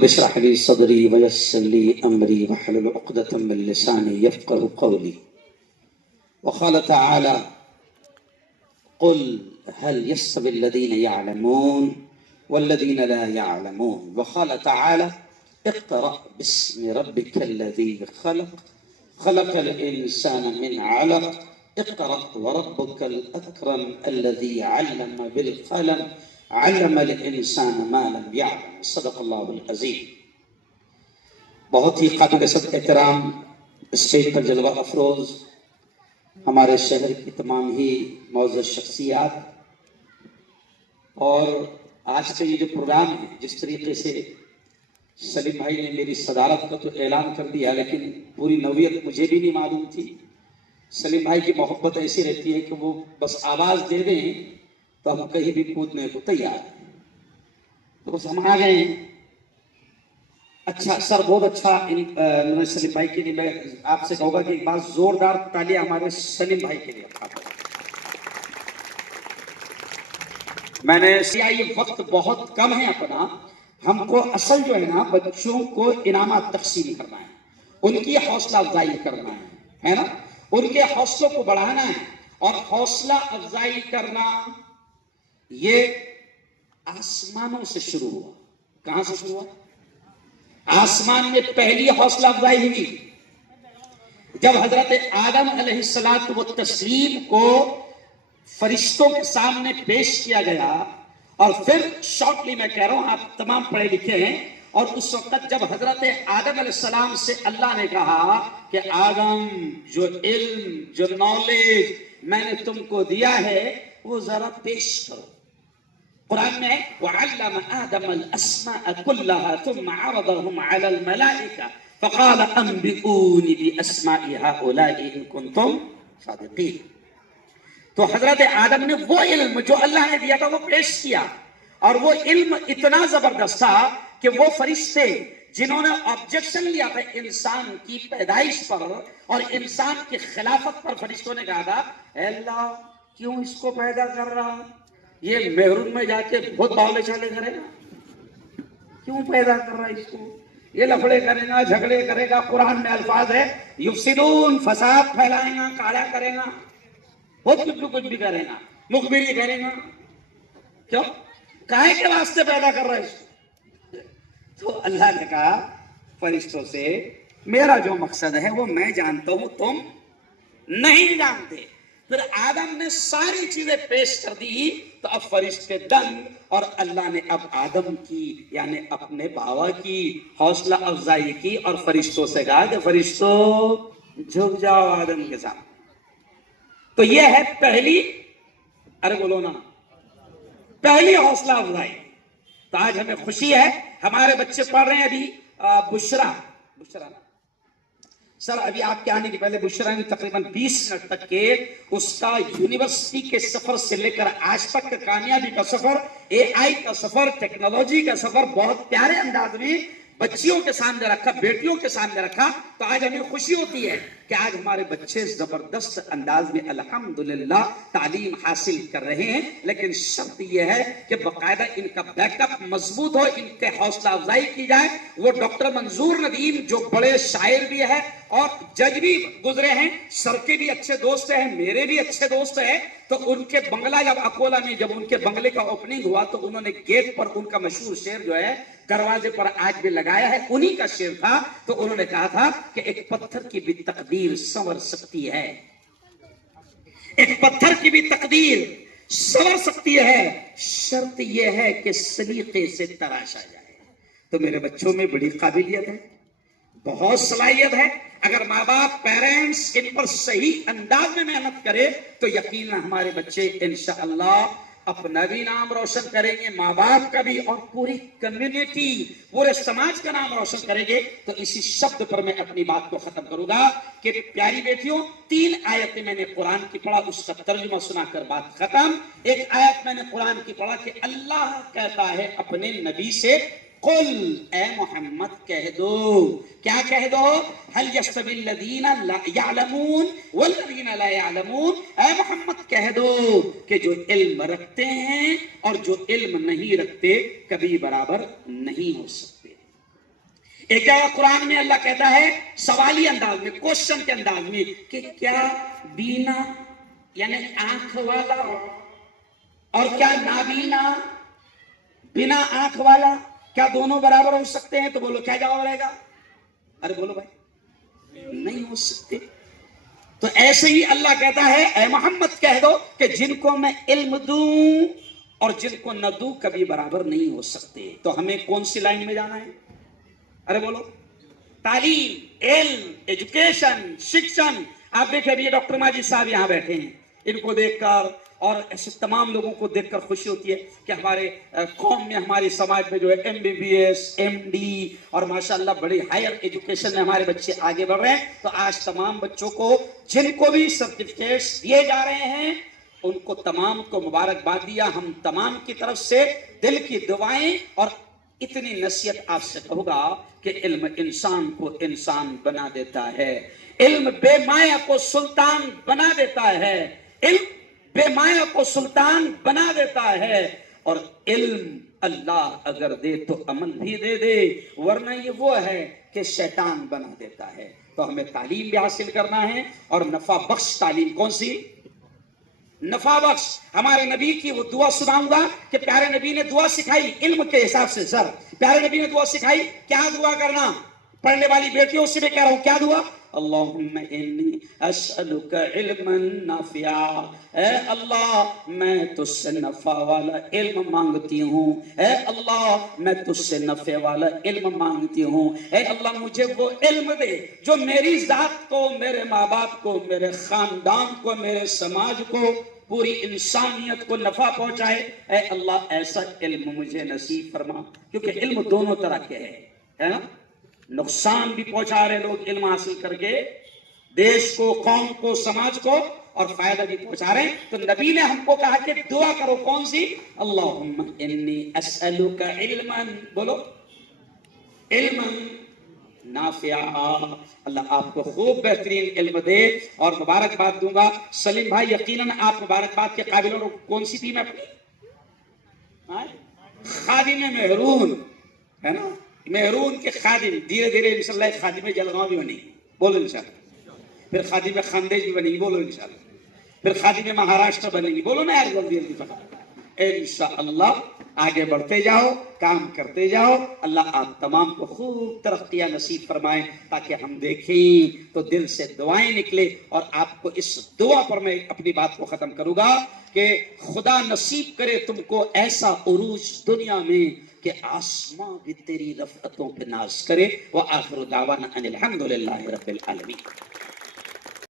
رب اشرح لي صدري ويسر لي أمري واحلل عقدة من لساني يفقهوا قولي. وقال تعالى: قل هل يستوي الذين يعلمون والذين لا يعلمون. وقال تعالى: اقرأ باسم ربك الذي خلق خلق الإنسان من علق اقرأ وربك الأكرم الذي علم بالقلم علم الإنسان ما لم يعلم. صدق اللہ العظیم. بہت ہی قابل احترام اسٹیج پر جلوہ افروز ہمارے شہر کی تمام ہی معزز شخصیات، اور آج کا یہ جو پروگرام ہے، جس طریقے سے سلیم بھائی نے میری صدارت کا تو اعلان کر دیا، لیکن پوری نوعیت مجھے بھی نہیں معلوم تھی. سلیم بھائی کی محبت ایسی رہتی ہے کہ وہ بس آواز دے دیں تو ہم کہیں بھی کودنے کو تیار ہیں. تو بس ہم آ گئے ہیں. اچھا سر، بہت اچھا. سلیم بھائی کے لیے میں آپ سے کہوں گا کہ ایک بار زوردار تالیاں ہمارے سلیم بھائی کے لیے. میں نے یہ وقت بہت کم ہے اپنا، ہم کو اصل جو ہے نا بچوں کو انعامات تقسیم کرنا ہے، ان کی حوصلہ افزائی کرنا ہے نا، ان کے حوصلوں کو بڑھانا ہے. اور حوصلہ افزائی کرنا یہ آسمانوں سے شروع ہوا. کہاں سے شروع ہوا؟ آسمان میں پہلی حوصلہ افزائی ہوئی جب حضرت آدم علیہ السلام و تسلیم کو فرشتوں کے سامنے پیش کیا گیا. اور پھر شارٹلی میں کہہ رہا ہوں، آپ تمام پڑھے لکھے ہیں، اور اس وقت جب حضرت آدم علیہ السلام سے اللہ نے کہا کہ آدم، جو علم جو نالج میں نے تم کو دیا ہے وہ ذرا پیش کرو. قرآن میں وَعَلَّمَ آدَمَ الْأَسْمَاءَ كُلَّهَا ثُمَّ عَرَضَهُمْ عَلَى الْمَلَائِكَةِ فَقَالَ أَنْبِئُونِي بِأَسْمَاءِ هَؤُلَاءِ إِن كُنتُمْ صَادِقِينَ. تو حضرت آدم نے وہ علم جو اللہ نے دیا تھا وہ پیش کیا، اور وہ علم اتنا زبردست تھا کہ وہ فرشتے جنہوں نے آبجیکشن لیا تھا انسان کی پیدائش پر اور انسان کی خلافت پر، فرشتوں نے کہا تھا اے اللہ کیوں اس کو پیدا کر رہا، یہ محرم میں جا کے بہت باولے چالے کرے گا، کیوں پیدا کر رہا اس کو، یہ لفڑے کرے گا، جھگڑے کرے گا. قرآن میں الفاظ ہے یفسدون، فساد پھیلائے گا، کالا کرے گا، بہت کچھ بھی کرے گا، مخبری کرے گا. کیوں؟ کائے کے واسطے پیدا کر رہا ہے اس کو؟ تو اللہ نے کہا فرشتوں سے میرا جو مقصد ہے وہ میں جانتا ہوں، تم نہیں جانتے. پھر آدم نے ساری چیزیں پیش کر دی تو اب فرشتے دنگ، اور اللہ نے اب آدم کی یعنی اپنے باوا کی حوصلہ افزائی کی اور فرشتوں سے کہا کہ فرشتوں جھک جاؤ آدم کے سامنے. تو یہ ہے پہلی، ارے بولو نا، پہلی حوصلہ افزائی. تو آج ہمیں خوشی ہے، ہمارے بچے پڑھ رہے ہیں ابھی بشرا سر، ابھی آپ کے آنے کے پہلے بشرا نے تقریباً 20 منٹ تک کے اس کا یونیورسٹی کے سفر سے لے کر آج تک کا کامیابی کا سفر، اے آئی کا سفر، ٹیکنالوجی کا سفر بہت پیارے انداز میں بچیوں کے سامنے رکھا، بیٹیوں کے سامنے رکھا. تو آج ہمیں خوشی ہوتی ہے کہ آج ہمارے بچے زبردست انداز میں الحمدللہ تعلیم حاصل کر رہے ہیں. لیکن شرط یہ ہے کہ باقاعدہ ان کا بیک اپ مضبوط ہو، ان کے حوصلہ افزائی کی جائے. وہ ڈاکٹر منظور ندیم جو بڑے شاعر بھی ہے اور جج بھی گزرے ہیں، سر کے بھی اچھے دوست ہیں، میرے بھی اچھے دوست ہیں. تو ان کے بنگلہ جب اکولا میں جب ان کے بنگلے کا اوپننگ ہوا تو انہوں نے گیٹ پر ان کا مشہور شعر جو ہے دروازے پر آج بھی لگایا ہے، انہی کا شعر تھا. تو انہوں نے کہا تھا کہ ایک پتھر کی بھی تقدیر سنور سکتی ہے، ایک پتھر کی بھی تقدیر سنور سکتی ہے، شرط یہ ہے کہ سلیقے سے تراشا جائے. تو میرے بچوں میں بڑی قابلیت ہے، بہت صلاحیت ہے. اگر ماں باپ پیرنٹس ان پر صحیح انداز میں محنت کرے تو یقیناً ہمارے بچے انشاءاللہ اپنا بھی نام روشن کریں گے، ماں باپ کا بھی، اور پوری کمیونٹی، پورے سماج کا نام روشن کریں گے. تو اسی شبد پر میں اپنی بات کو ختم کروں گا کہ پیاری بیٹیوں، 3 آیتیں میں نے قرآن کی پڑھا، اس کا ترجمہ سنا کر بات ختم. ایک آیت میں نے قرآن کی پڑھا کہ اللہ کہتا ہے اپنے نبی سے قل، اے محمد کہہ دو. کیا کہہ دو؟ هل يستوي الذين يعلمون والذين لا يعلمون. اے محمد کہہ دو کہ جو علم رکھتے ہیں اور جو علم نہیں رکھتے کبھی برابر نہیں ہو سکتے. ایک جگہ قرآن میں اللہ کہتا ہے سوالی انداز میں، کوشچن کے انداز میں، کہ کیا بینا یعنی آنکھ والا اور کیا نابینا بنا آنکھ والا کیا دونوں برابر ہو سکتے ہیں؟ تو بولو کیا جواب رہے گا؟ ارے بولو بھائی، نہیں ہو سکتے۔ تو ایسے ہی اللہ کہتا ہے اے محمد کہہ دو کہ جن کو میں علم دوں اور جن کو نہ دوں کبھی برابر نہیں ہو سکتے۔ تو ہمیں کون سی لائن میں جانا ہے؟ ارے بولو، تعلیم، علم، ایجوکیشن، شکشن۔ آپ دیکھیں ابھی ڈاکٹر ماجد صاحب یہاں بیٹھے ہیں، ان کو دیکھ کر اور ایسے تمام لوگوں کو دیکھ کر خوشی ہوتی ہے کہ ہمارے قوم میں، ہماری سماج میں جو ہے MBBS MD اور ماشاءاللہ بڑی ہائر ایجوکیشن میں ہمارے بچے آگے بڑھ رہے ہیں۔ تو آج تمام بچوں کو جن کو بھی سرٹیفکیٹس دیے جا رہے ہیں ان کو تمام کو مبارکباد دیا۔ ہم تمام کی طرف سے دل کی دعائیں اور اتنی نصیحت آپ سے کہوں گا کہ علم انسان کو انسان بنا دیتا ہے، علم بے مایا کو سلطان بنا دیتا ہے، علم بے مایا کو سلطان بنا دیتا ہے، اور علم اللہ اگر دے تو عمل بھی دے دے، ورنہ یہ وہ ہے کہ شیطان بنا دیتا ہے۔ تو ہمیں تعلیم بھی حاصل کرنا ہے، اور نفع بخش تعلیم۔ کون سی؟ نفع بخش۔ ہمارے نبی کی وہ دعا سناؤں گا کہ پیارے نبی نے دعا سکھائی علم کے حساب سے۔ سر پیارے نبی نے دعا سکھائی، کیا دعا کرنا؟ پڑھنے والی بیٹیوں سے بھی کہہ رہا ہوں، کیا دعا؟ اللہم انی اسألک علما نافعا، اے اللہ میں تجھ سے نفع والا علم مانگتی ہوں، اے اللہ میں تجھ سے نفع والا علم مانگتی ہوں، اے اللہ مجھے وہ علم دے جو میری ذات کو، میرے ماں باپ کو، میرے خاندان کو، میرے سماج کو، پوری انسانیت کو نفع پہنچائے۔ اے اللہ ایسا علم مجھے نصیب فرما، کیونکہ علم دونوں طرح کے ہے نا؟ نقصان بھی پہنچا رہے لوگ علم حاصل کر کے دیش کو، قوم کو، سماج کو، اور فائدہ بھی پہنچا رہے ہیں۔ تو نبی نے ہم کو کہا کہ دعا کرو، کون سی؟ اللہم انی اسألک علما، بولو، علما نافعا۔ اللہ آپ کو خوب بہترین علم دے، اور مبارکباد دوں گا سلیم بھائی، یقیناً آپ مبارکباد کے قابل ہو۔ کون سی ٹیم ہے اپنی؟ خادم مہرون ہے نا، مہرون کے خادم، دھیرے دھیرے انشاءاللہ ایک خادم جلگاؤں بھی بنی، بولو انشاءاللہ، پھر خادم خاندیش بھی بنی گی، بولو انشاءاللہ، پھر خادم مہاراشٹر بنے گی، بولو نا یار جلدی جلدی فٹافٹ۔ انشاءاللہ آگے بڑھتے جاؤ، کام کرتے جاؤ، اللہ آپ تمام کو خوب ترقیاں نصیب فرمائیں، تاکہ ہم دیکھیں تو دل سے دعائیں نکلے۔ اور آپ کو اس دعا پر میں اپنی بات کو ختم کروں گا کہ خدا نصیب کرے تم کو ایسا عروج دنیا میں کہ آسمان بھی تیری رفعتوں پہ ناز کرے۔ وآخر دعوانا ان الحمدللہ رب العالمین۔